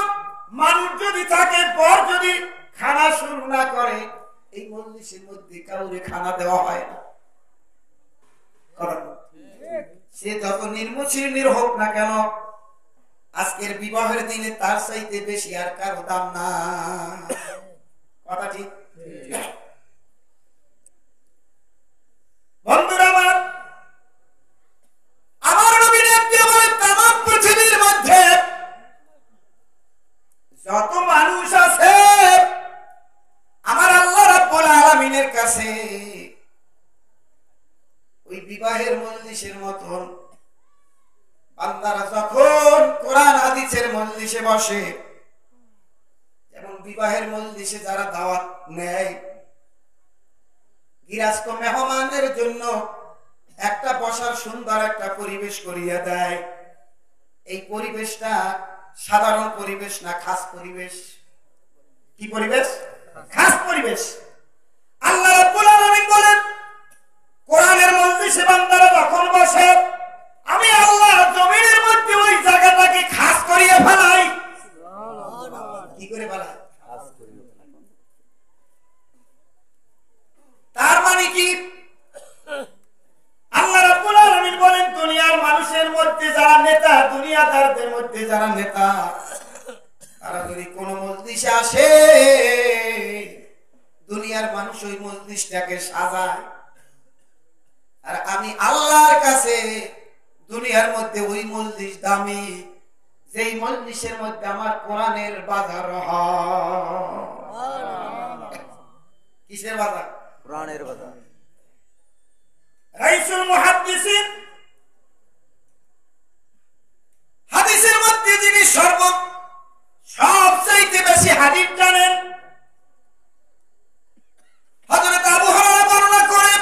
মানুষ যদি থাকে, বর যদি খানা শুরু না করে, এই মজলিসের মধ্যে কাউরে খানা দেওয়া হয় না। সে যত নির্মূর্ণের হোক না কেন, আজকের বিবাহের দিনে তার চাইতে বেশি আর কারো দাম না। কথা ঠিক? বন্ধুরা আমার, আমার নবী একেবারে তামাম পৃথিবীর মধ্যে যত মানুষ আছে, আমার আল্লাহ রাব্বুল আলামিনের কাছে ওই বিবাহের মজলিসের মতন বান্দারা যখন কোরআন হাদিসের মজলিসে বসে, যেমন বিবাহের মজলিসে যারা দাওয়াত নেয়, গৃহস্থ মেহমানের জন্য একটা বসার সুন্দর একটা পরিবেশ করিয়া দেয়, এই পরিবেশটা সাধারণ পরিবেশ না, খাস পরিবেশ। কি পরিবেশ? খাস পরিবেশ। আল্লাহ রাব্বুল আলামিন বলেন, কোরআনের মজলিসে বান্দারা যখন বসে, আমি আল্লাহ জমিনের মধ্যে ওই জায়গাটাকে খাস করিয়ে ফেলাই। কি করে ফেলাই? তার মানে কি? আল্লাহ রাব্বুল আলামিন বলেন, দুনিয়ার মানুষের মধ্যে যারা নেতা, দুনিয়াদারদের মধ্যে যারা নেতা, তারা যদি কোনো মজলিসে আসে, দুনিয়ার মানুষ ওই মজলিসটাকে সাজায়। আর আমি আল্লাহর কাছে দুনিয়ার মধ্যে ওই মজলিস দামি, যেই মজলিসের মধ্যে আমার কোরআনের বাজার হয়। কিসের বাজার? কোরআনের বাজার। রাইসুল মুহাদ্দিসিন, হাদিসের মধ্যে যিনি সবচাইতে বেশি হাদিস জানেন, হযরত আবু হুরায়রা বর্ণনা করেন,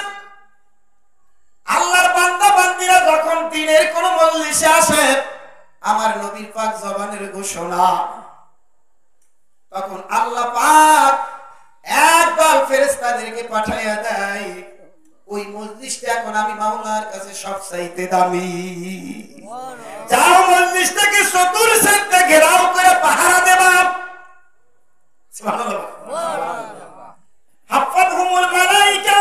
আল্লাহর বান্দা বান্দীরা যখন দিনের কোন মজলিসে আসে, আমার নবীর পাক জবানের ঘোষণা, তখন আল্লাহ পাক একদল ফেরেশতাদেরকে পাঠাইয়া দেয়, ওই মজলিসটা এখন আমি মাওলার কাছে সবচাইতে দামি। যাও মজলিসটাকে চতুর্দিকে ঘেরাও করে পাহারা দেবা। সুবহানাল্লাহ। হাফাযহুমুল মালায়েকা,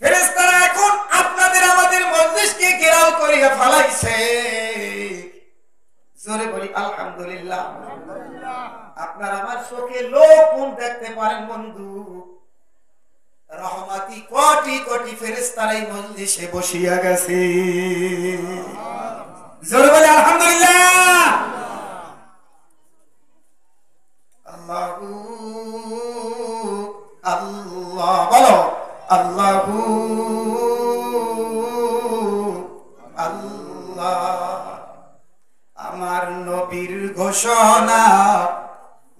ফেরেশতারা এখন আপনাদের আমাদের মজলিসকে ঘেরাও করিয়া ফেলাইছে। জোরে বলি আলহামদুলিল্লাহ। আপনার আমার চোখে লোক কোন দেখতে পারেন বন্ধু? রহমতি কোটি কোটি ফেরেশতারা এই মজলিসে বসিয়া গেছে। জোরে বলি আলহামদুলিল্লাহ। আল্লাহু আল্লাহ। আমার নবীর ঘোষণা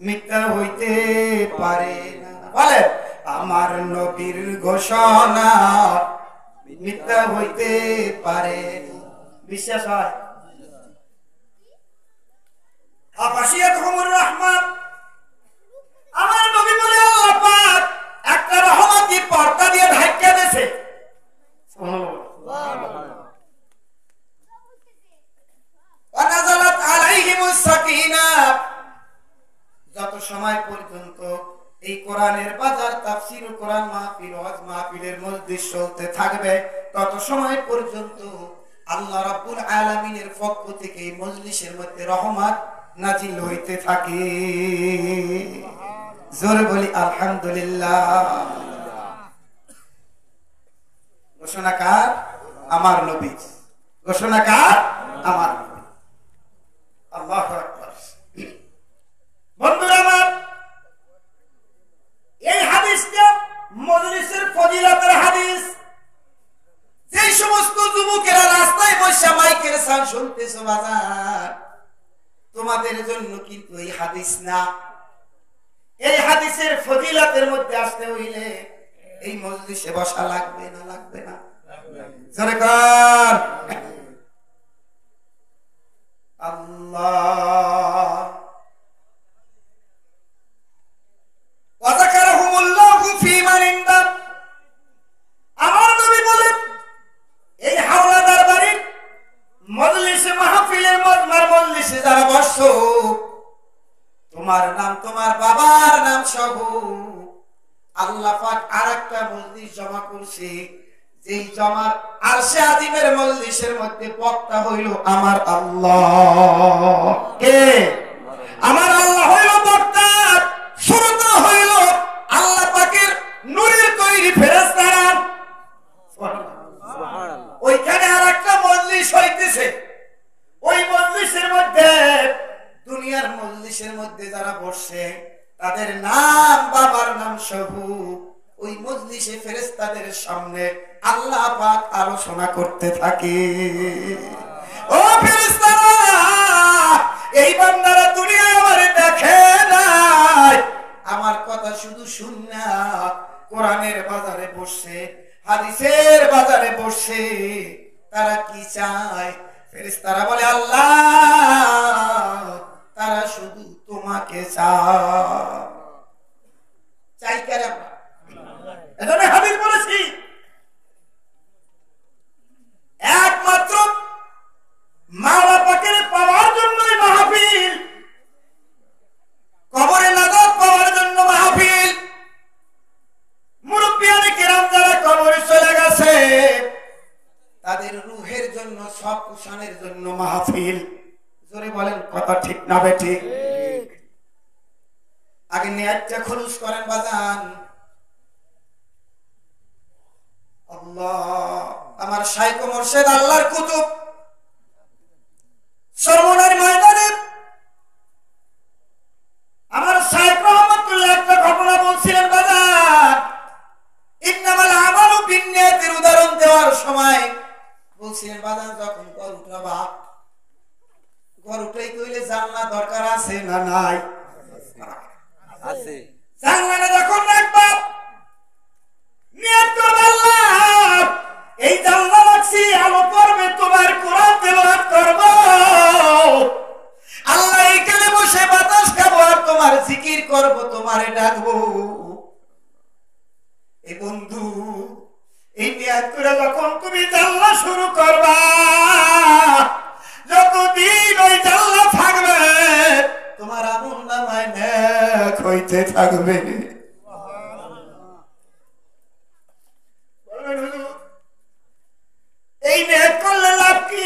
মিথ্যা হইতে পারে না। বলে আমার নবীর ঘোষণা মিথ্যা হইতে পারে। বিশ্বাস হয়? আফাশিয়াতুহুমুর রাহমান, আমার নবী বলে আল্লাহ পাক একটা রহমতি পর্দা দিয়ে ঢাকা দিয়েছে। ওয়ানাযালাত আলাইহিমুস সাকিনাহ। যত সময় পর্যন্ত এই কোরআনের বাজার, তাফসীর, কোরআন মাহফিল, ওয়াজ মাহফিলের মজলিস চলতে থাকবে, তত সময় পর্যন্ত আল্লাহ রাব্বুল আলামিনের পক্ষ থেকে এই মজলিসের মধ্যে রহমত নাজিল হইতে থাকে। জোরে বলি আলহামদুলিল্লাহ। ঘোষণাকার আমার নবী, ঘোষণাকার আমার নবী। আল্লাহু আকবার। বন্ধুরা আমার, এই হাদিসটা মজলিসের ফজিলতের হাদিস। যে সমস্ত যুবকেরা রাস্তায় বসে মাইকের সাউন্ড শুনতেছো বাজার, তোমাদের জন্য কিন্তু এই হাদিস না। এই হাদিসের ফজিলতের মধ্যে আসতে হইলে এই মজলিসে বসা লাগবে না? লাগবে না? জোরে কর আল্লাহ। ওয়াযাকারাহুমুল্লাহু ফী মান ইনদা। আমার নবী বলেন, এই হাওলাদার বাড়ির মজলিসে, মাহফিলের মজলিসে যারা বসছো, তোমার নাম, তোমার বাবার নাম সহ আল্লাহ পাক আরেকটা মজলিস জমা করছে। যেই জমার আরশে আজিমের মজলিসের মধ্যে বক্তা হইল আমার আল্লাহ। কে? আমার আল্লাহ হইল বক্তা। শ্রোতা হইল আল্লাহ পাকের নূরের তৈরি ফেরেশতারা। ওইখানে আরেকটা মজলিস হইতেছে। ওই মজলিসের মধ্যে, দুনিয়ার মজলিসের মধ্যে যারা বসে, তাদের নাম, বাবার নাম সহ ওই মজলিসে ফেরেশতাদের সামনে আল্লাহ পাক আলোচনা করতে থাকে। ও ফেরেশতারা, এই বান্দারা দুনিয়ায় আমারে দেখে নাই, আমার কথা শুধু শুননা কোরআনের বাজারে বসছে, হাদিসের বাজারে বসছে। তারা কি চায়? ফেরেশতারা বলে আল্লাহ, তারা শুধু তোমাকে চাই। কেন? এজন্য হাদিস বলেছি, একমাত্র মাওলা পাকের পাওয়ার জন্যই মাহফিল, কবরে নাজাত পাওয়ার জন্য মাহফিল। মুরব্বিয়ানে কেরাম যারা কবরে চলে গেছে, তাদের রূহের জন্য, সব কুশানের জন্য মাহফিল। জোরে বলেন, কথা ঠিক না বেঠিক? আগে নিয়াতটা খরচ করেন বাজান। আল্লাহ, আমার শাইখ মুর্শিদ আল্লাহর কুতুব সরমনের ময়দানে আমার শাইখ রহমাতুল্লাহ একটা ঘটনা বলছিলেন বাজান। ইন্নামাল আমালু বিন্নিয়াতির উদাহরণ দেওয়ার সময় বলছিলেন বাজান, যখন ঘর উঠাবা, ঘর উঠাই কইলে জানলা দরকার আছে না নাই? আছে। জানলা যখন রাখবা, নিয়ত করবে আল্লাহ, এই জানলা রাখছি, আলো পড়বে, তোমার কোরআন তেলাওয়াত করব। আল্লাহ এখানে বসে বাতাস খাবো আর তোমার জিকির করব, তোমারে ডাকবো। এই বন্ধু, এই নিয়ত করে যখন তুমি জানলা শুরু করবা, যতদিন ওই জানলা থাকবে, তোমার আমল নামায় নেক হইতে থাকবে। এই নেক করলে লাভ কি?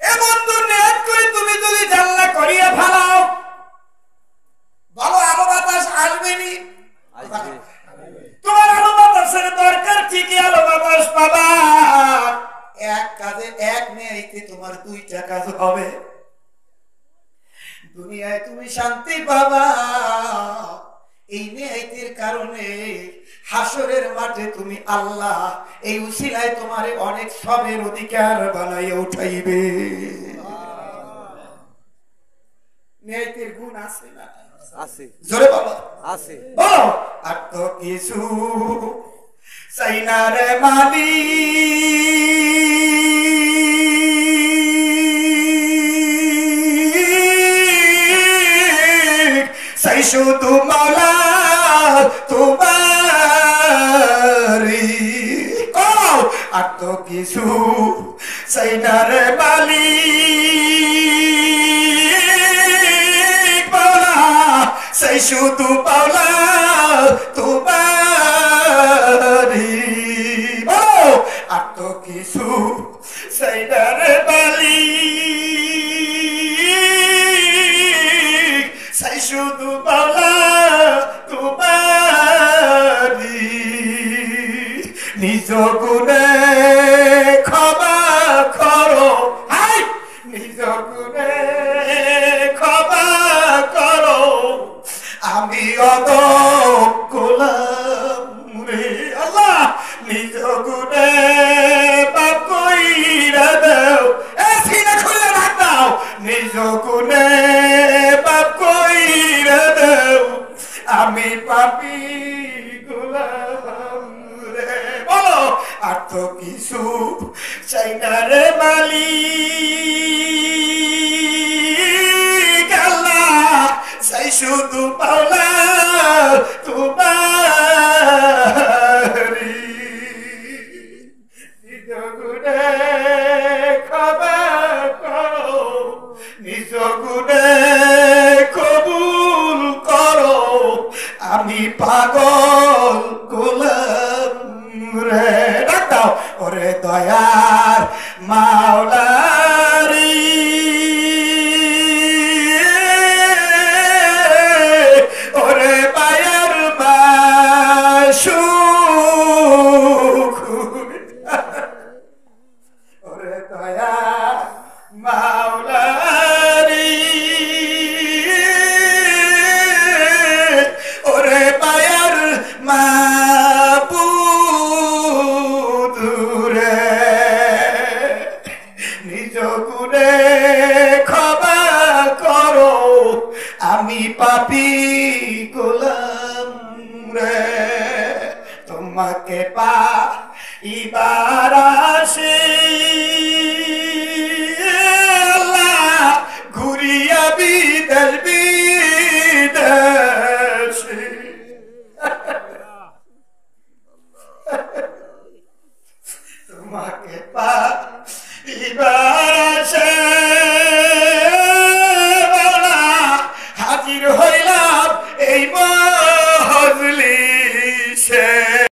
এ বন্ধু, নেক করে তুমি যদি জানলা করিয়া ফেলাও, ভালো আলো বাতাস আসবেনি? তোমার আলো বাতাসের দরকার, ঠিকই আলো বাতাস পাবা। এক কাজে এক নেইতে তোমার দুইটা কাজ হবে। দুনিয়ায় তুমি শান্তি পাবা, এই নেয়াইতের কারণে হাসরের মাঠে যে তুমি আল্লাহ, এই উসিলায় তোমারে অনেক সবের অধিকার বানাইয়া উঠাইবে। ন্যায়ের গুণ আছে না? আছে, জোরে বলো আছে। বলো। আর তো কিছু চাই না রে মালি, চাই শুধু মাওলা তোমারি। আর তো কিছু চাই না রে মালি, সেই শুধু পাওলা তোমারি। আর তো কিছু সেই রে বালি, সেই শুধু পাওলা তোমারি। নিজ গুণে ক্ষমা করো, নিজ গুণে ক্ষমা করো, আমি অদম গোলাম রে আল্লাহ। নিজ গুণে পাপ কইরা দাও, সিনা খুলে রাখ দাও। নিজ গুণে পাপ কইরা দাও, আমি পাপী গোলাম রে। বলো। আর তো কিছু চাই না রে মালিক আল্লাহ, চাই শুধু পাওলা তোমারি। নিজ গুণে ক্ষমা করো, নিজ গুণে কবুল করো, আমি পাগল গোলাম রে। ডাক দাও। ওরে দয়ার মাওলারি, ওরে মায়ার মাসুক, ওরে দয়ার মাওলারি, ওরে মায়ার মাবুদ রে। নিজ গুণে ক্ষমা করো, আমি পাপী গোলাম রে। তোমাকে পাইবার আসে আল্লাহ, ঘুরিয়া বিদেশ বিদেশে। তোমাকে